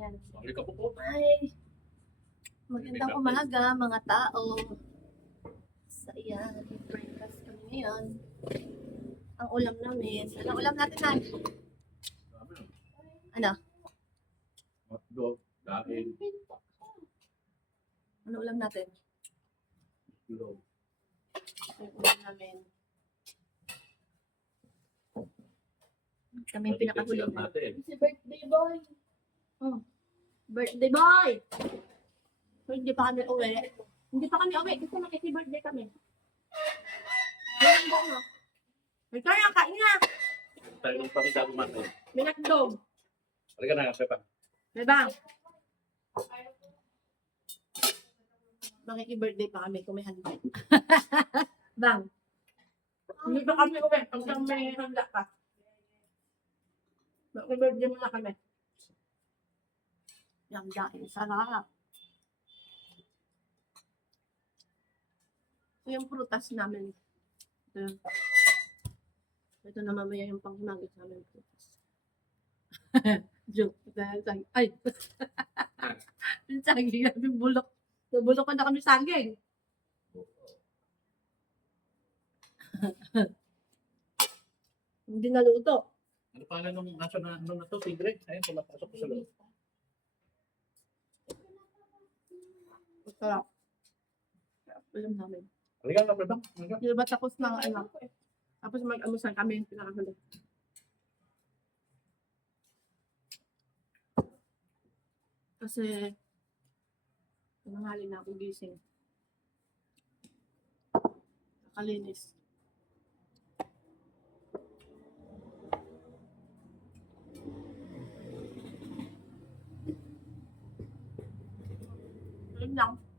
Ayan. Halika po. Ay, magandang umaga mga tao. So, ayan, breakfast kami ngayon. Ang ulam namin. Anong ulam natin, Nan? Ano? Hotdog, dahil, Ano ulam natin? tulog. Ang ulam namin. Kami yung pinakahuli na. natin. Si birthday boy. Oh. Birthday boy! So, hindi pa kami uwi. Hindi pa kami uwi. Gusto makiki-birthday kami. Walang buong, no? Ito na, kain na! Tayo nung pakita kumain. Minakdog. Halika na, Pepa. Diba? Makiki-birthday pa kami kung may handa. Bang. Hindi pa kami uwi. Pag may handa ka. Makiki-birthday mo na kami. Yung dahil sarap. So, yung prutas namin. Ito na mamaya yung panghinagit namin prutas. Joke. Ay! Yung saging namin bulok. Nabulok ko na kami saging. Hindi naluto. Ano pala nung nasa na to, tigre? Ayun, pumapasok ko sa loob. Sarap. Alam namin. Halika na, Pepa. Halika. Di ba tapos ng ano? Tapos mag-amusan kami yung pinakahuli. Kasi nanghali na ako gising. Nakalinis. Yun lang.